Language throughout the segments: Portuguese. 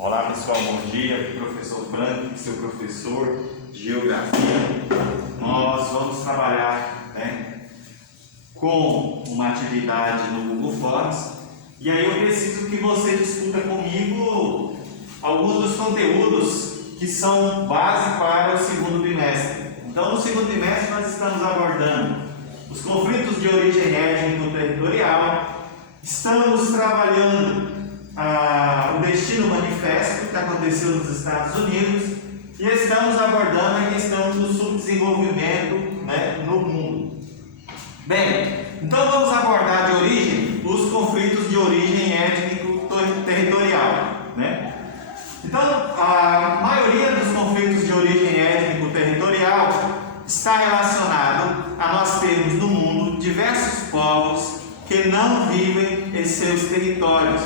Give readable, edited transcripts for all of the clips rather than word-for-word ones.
Olá pessoal, bom dia. Aqui é o professor Frank, seu professor de Geografia. Nós vamos trabalhar com uma atividade no Google Forms. E aí eu preciso que você discuta comigo alguns dos conteúdos que são base para o segundo bimestre. Então no segundo bimestre nós estamos abordando os conflitos de origem étnico-territorial, estamos trabalhando o destino manifesto que aconteceu nos Estados Unidos e estamos abordando a questão do subdesenvolvimento no mundo. Bem, então vamos abordar de origem os conflitos de origem étnico-territorial. Então, a maioria dos conflitos de origem étnico-territorial está relacionado a nós termos no mundo diversos povos que não vivem em seus territórios.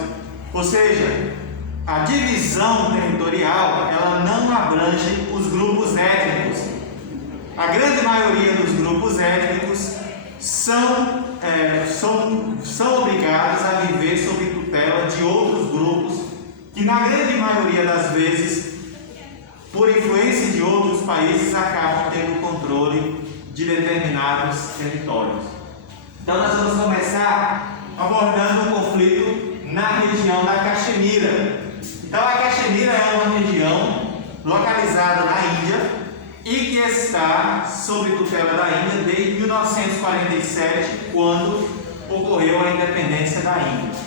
Ou seja, a divisão territorial ela não abrange os grupos étnicos. A grande maioria dos grupos étnicos são obrigados a viver sob tutela de outros grupos que, na grande maioria das vezes, por influência de outros países, acabam tendo controle de determinados territórios. Então, nós vamos começar abordando o conflito na região da Caxemira. Então a Caxemira é uma região localizada na Índia e que está sob tutela da Índia desde 1947, quando ocorreu a independência da Índia.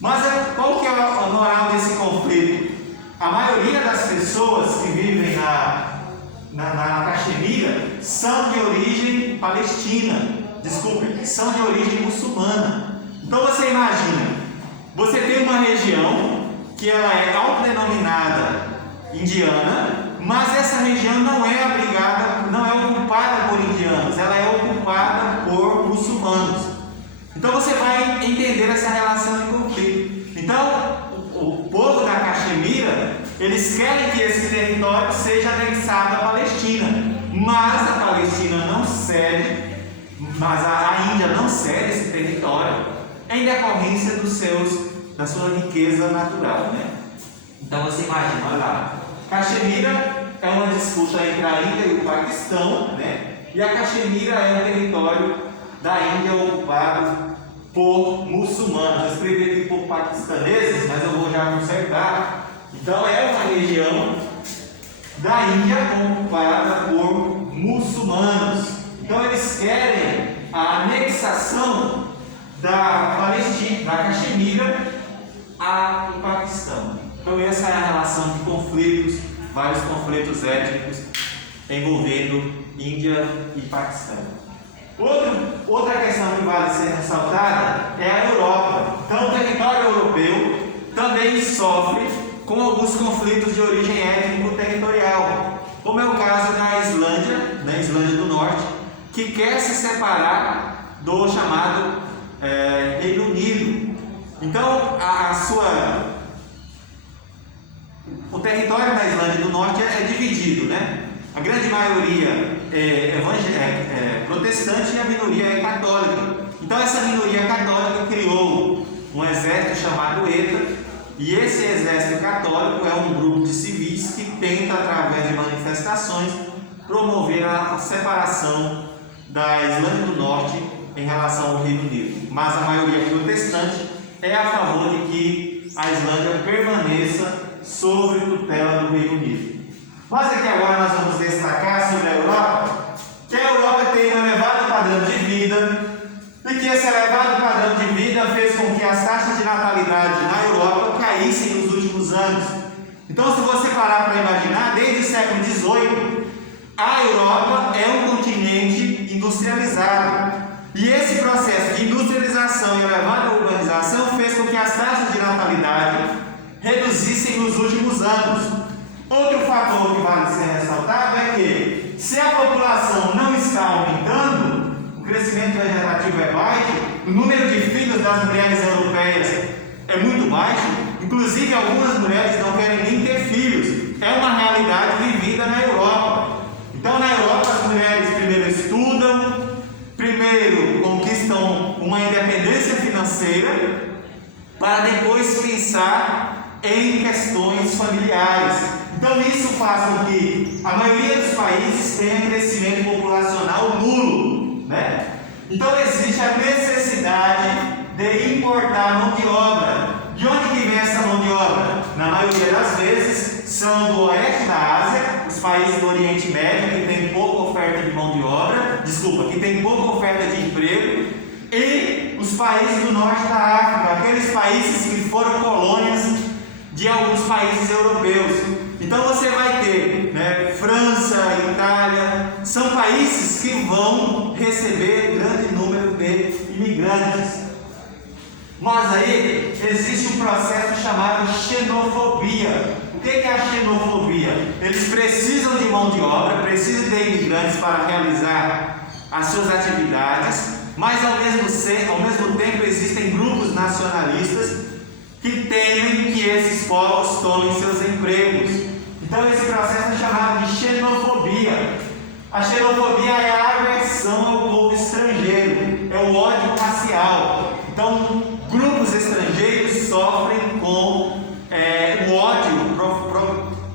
Mas qual que é a moral desse conflito? A maioria das pessoas que vivem na Caxemira são de origem palestina, são de origem muçulmana. Então você imagina, você tem uma região que ela é autodenominada indiana, mas essa região não é ocupada por indianos, ela é ocupada por muçulmanos. Então você vai entender essa relação de conflito. Então, o povo da Caxemira, eles querem que esse território seja anexado à Palestina, mas a Palestina não cede, mas a Índia não cede esse território em decorrência da sua riqueza natural. Então você imagina, olha lá, Caxemira é uma disputa entre a Índia e o Paquistão, e a Caxemira é um território da Índia ocupado por muçulmanos. Eu escrevi aqui por paquistaneses, mas eu vou já consertar. Então é uma região da Índia ocupada por muçulmanos. Então eles querem a anexação da Palestina, da Caxemira ao Paquistão. Então essa é a relação de conflitos, vários conflitos étnicos envolvendo Índia e Paquistão. Outra questão que vale ser ressaltada é a Europa. Então o território europeu também sofre com alguns conflitos de origem étnico-territorial, como é o caso na Islândia do Norte, que quer se separar do chamado Reino Unido. Então o território da Islândia do Norte é dividido, A grande maioria é protestante e a minoria é católica. Então essa minoria católica criou um exército chamado ETA, e esse exército católico é um grupo de civis que tenta, através de manifestações, promover a separação da Islândia do Norte em relação ao Reino Unido. Mas a maioria protestante é a favor de que a Islândia permaneça sob tutela do Reino Unido. Mas aqui agora nós vamos destacar sobre a Europa, que a Europa tem um elevado padrão de vida e que esse elevado padrão de vida fez com que as taxas de natalidade na Europa caíssem nos últimos anos. Então, se você parar para imaginar, desde o século XVIII, a Europa é um continente industrializado. E esse processo de industrialização e elevada urbanização fez com que as taxas de natalidade reduzissem nos últimos anos. Outro fator que vale ser ressaltado é que, se a população não está aumentando, o crescimento vegetativo é baixo, o número de filhos das mulheres europeias é muito baixo, inclusive algumas mulheres não querem nem ter filhos. É uma realidade vivida na Europa. Então, na Europa, as mulheres primeiro estudam, primeiro conquistam uma independência financeira, para depois pensar em questões familiares. Então isso faz com que a maioria dos países tenha crescimento populacional nulo, né? Então existe a necessidade de importar mão de obra. De onde que vem essa mão de obra? Na maioria das vezes são do oeste da Ásia, os países do Oriente Médio, que tem pouca oferta de mão de obra, que tem pouca oferta de emprego, e os países do norte da África, aqueles países que foram colônias de alguns países europeus. Então você vai ter, né, França, Itália, são países que vão receber grande número de imigrantes. Mas aí existe um processo chamado xenofobia. O que é a xenofobia? Eles precisam de mão de obra, precisam de imigrantes para realizar as suas atividades, mas ao mesmo tempo existem grupos nacionalistas que temem que esses povos tomem seus empregos. Então esse processo é chamado de xenofobia. A xenofobia é a aversão ao povo estrangeiro, é o ódio racial. Então grupos estrangeiros sofrem com o ódio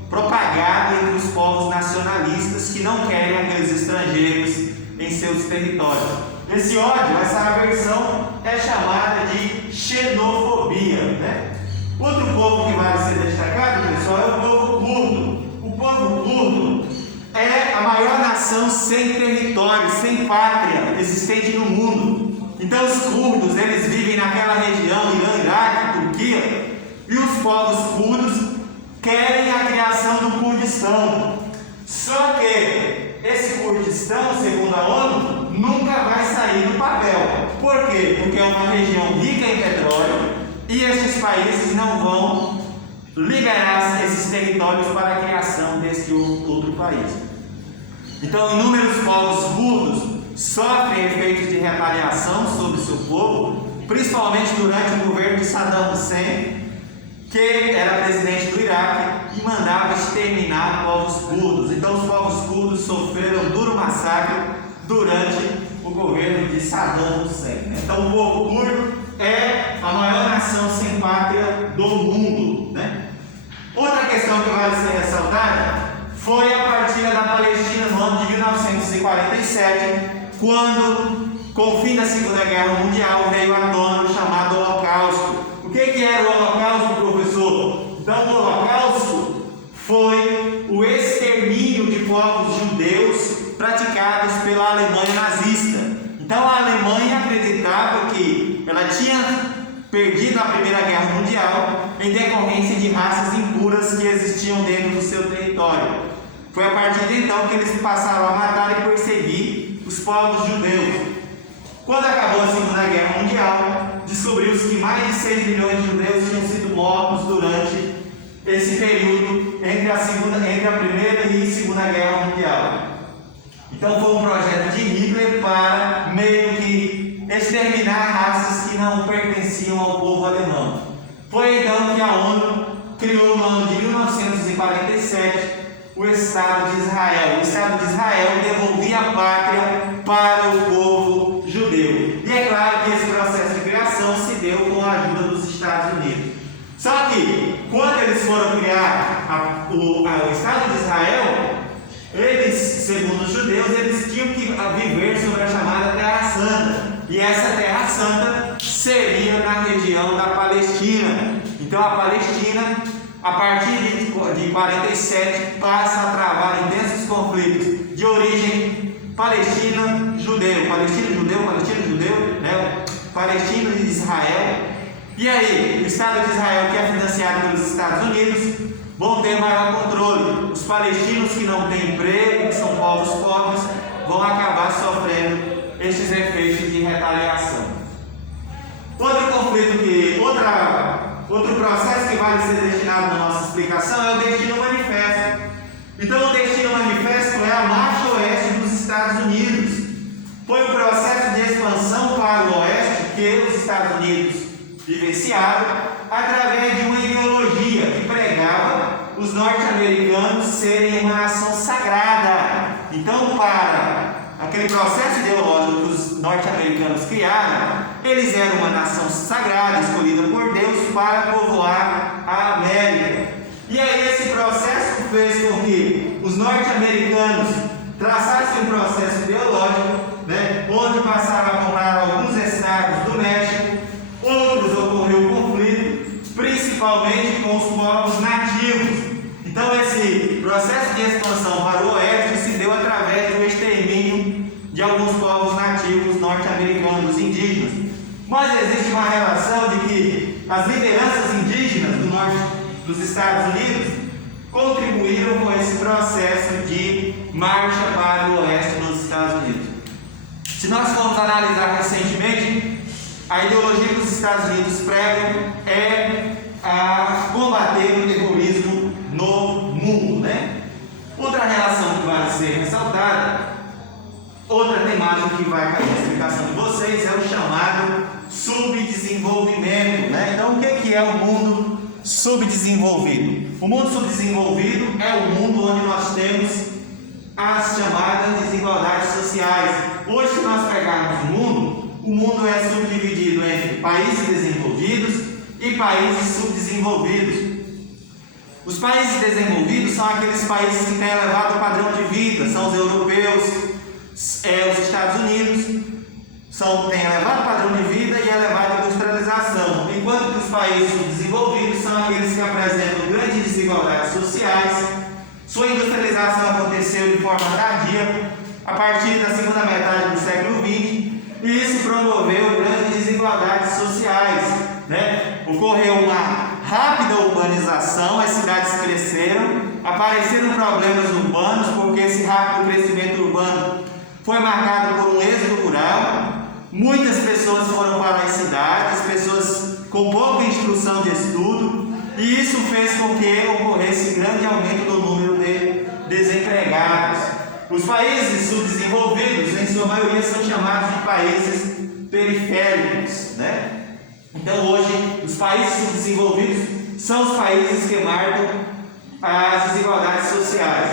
propagado entre os povos nacionalistas que não querem aqueles estrangeiros em seus territórios. Esse ódio, essa aversão é chamada de xenofobia, né? Outro povo que vale ser destacado, pessoal, é o povo curdo. O povo curdo é a maior nação sem território, sem pátria existente no mundo. Então os curdos, eles vivem naquela região, Irã, Iraque, Turquia, e os povos curdos querem a criação do Kurdistão. Só que esse Kurdistão, segundo a ONU, nunca vai sair do papel. Por quê? Porque é uma região rica em petróleo e esses países não vão liberar esses territórios para a criação desse outro país. Então, inúmeros povos curdos sofrem efeitos de retaliação sobre o seu povo, principalmente durante o governo de Saddam Hussein, que era presidente do Iraque e mandava exterminar povos curdos. Então os povos curdos sofreram um duro massacre durante o governo de Saddam Hussein. Então o povo curdo é a maior nação sem pátria do mundo, né? Outra questão que vale ser ressaltada foi a partilha da Palestina no ano de 1947, quando, com o fim da Segunda Guerra Mundial, veio à tona o chamado Holocausto. O que era o Holocausto, professor? Então, o Holocausto foi o extermínio de povos judeus praticados pela Alemanha nazista. Então, a Alemanha acreditava que ela tinha perdido a Primeira Guerra Mundial em decorrência de raças impuras que existiam dentro do seu território. Foi a partir de então que eles passaram a matar e perseguir os povos judeus. Quando acabou a Segunda Guerra Mundial, descobriu-se que mais de 6 milhões de judeus tinham sido mortos durante esse período entre a Primeira e a Segunda Guerra Mundial. Então foi um projeto de Hitler para meio que exterminar raças que não pertenciam ao povo alemão. Foi então que a ONU criou no ano de 1947 o Estado de Israel. O Estado de Israel devolvia a pátria para o povo judeu. E é claro que esse processo de criação se deu com a ajuda dos Estados Unidos. Só que, quando eles foram criar o Estado de Israel, eles, segundo os judeus, eles tinham que viver sobre a chamada Terra Santa. E essa Terra Santa seria na região da Palestina. Então a Palestina, a partir de 47, passa a travar intensos conflitos de origem palestina-judeu, né? Palestino e Israel. E aí, o Estado de Israel, que é financiado pelos Estados Unidos, vão ter maior controle. Os palestinos que não têm emprego, que são povos pobres, vão acabar sofrendo estes efeitos de retaliação. Outro processo que vale ser destinado na nossa explicação é o Destino Manifesto. Então, o Destino Manifesto é a marcha oeste dos Estados Unidos. Foi um processo de expansão para o oeste que os Estados Unidos vivenciaram através de uma ideologia que pregava os norte-americanos serem uma nação sagrada. Então, para aquele processo ideológico que os norte-americanos criaram, eles eram uma nação sagrada, escolhida por Deus para povoar a América. fez com que os norte-americanos traçassem um processo ideológico, né, onde passaram a comprar alguns estados do México, outros ocorreu conflito, principalmente com os povos nativos. Então esse processo de expansão para o oeste se deu através do extermínio de alguns povos nativos norte-americanos, indígenas. Mas existe uma relação de que as lideranças indígenas do norte dos Estados Unidos contribuíram com esse processo de marcha para o oeste dos Estados Unidos. Se nós formos analisar recentemente, a ideologia que os Estados Unidos pregam é a combater o terrorismo no mundo, né? Outra relação que vai ser ressaltada, outra temática que vai cair na explicação de vocês, é o chamado subdesenvolvimento, né? Então, o que é o mundo subdesenvolvido? O mundo subdesenvolvido é o mundo onde nós temos as chamadas desigualdades sociais. Hoje, se nós pegarmos o mundo é subdividido entre países desenvolvidos e países subdesenvolvidos. Os países desenvolvidos são aqueles países que têm elevado padrão de vida, são os europeus, os Estados Unidos, têm elevado padrão de vida e elevada industrialização, enquanto que os países subdesenvolvidos são aqueles que apresentam grandes desigualdades sociais. Sua industrialização aconteceu de forma tardia, a partir da segunda metade do século XX, e isso promoveu grandes desigualdades sociais, né? Ocorreu uma rápida urbanização, as cidades cresceram, apareceram problemas urbanos, porque esse rápido crescimento urbano foi marcado por um êxodo rural. Muitas pessoas foram para as cidades, pessoas com pouca instrução de estudo, e isso fez com que ocorresse grande aumento do número de desempregados. Os países subdesenvolvidos, em sua maioria, são chamados de países periféricos, né? Então, hoje, os países subdesenvolvidos são os países que marcam as desigualdades sociais.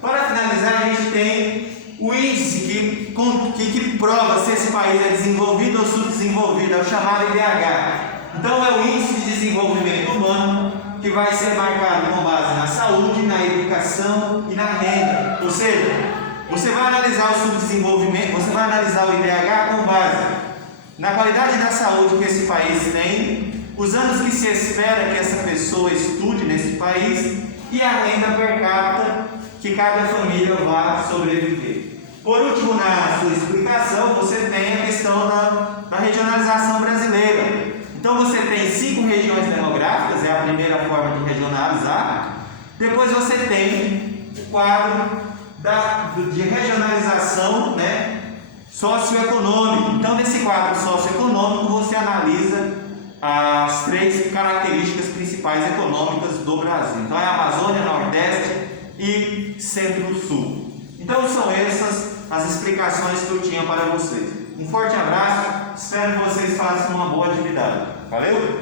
Para finalizar, a gente tem o índice que prova se esse país é desenvolvido ou subdesenvolvido, é o chamado IDH. Então, é o índice de desenvolvimento humano, que vai ser marcado com base na saúde, na educação e na renda. Ou seja, você vai analisar o subdesenvolvimento, você vai analisar o IDH com base na qualidade da saúde que esse país tem, os anos que se espera que essa pessoa estude nesse país e a renda per capita que cada família vai sobreviver. Por último, na sua explicação, você tem a questão da regionalização brasileira. Então você tem 5 regiões demográficas, é a primeira forma de regionalizar. Depois você tem o quadro de regionalização, né, socioeconômico. Então, nesse quadro socioeconômico, você analisa as 3 características principais econômicas do Brasil. Então, é a Amazônia, Nordeste e Centro-Sul. Então, são essas as explicações que eu tinha para vocês. Um forte abraço, espero que vocês façam uma boa atividade. Valeu?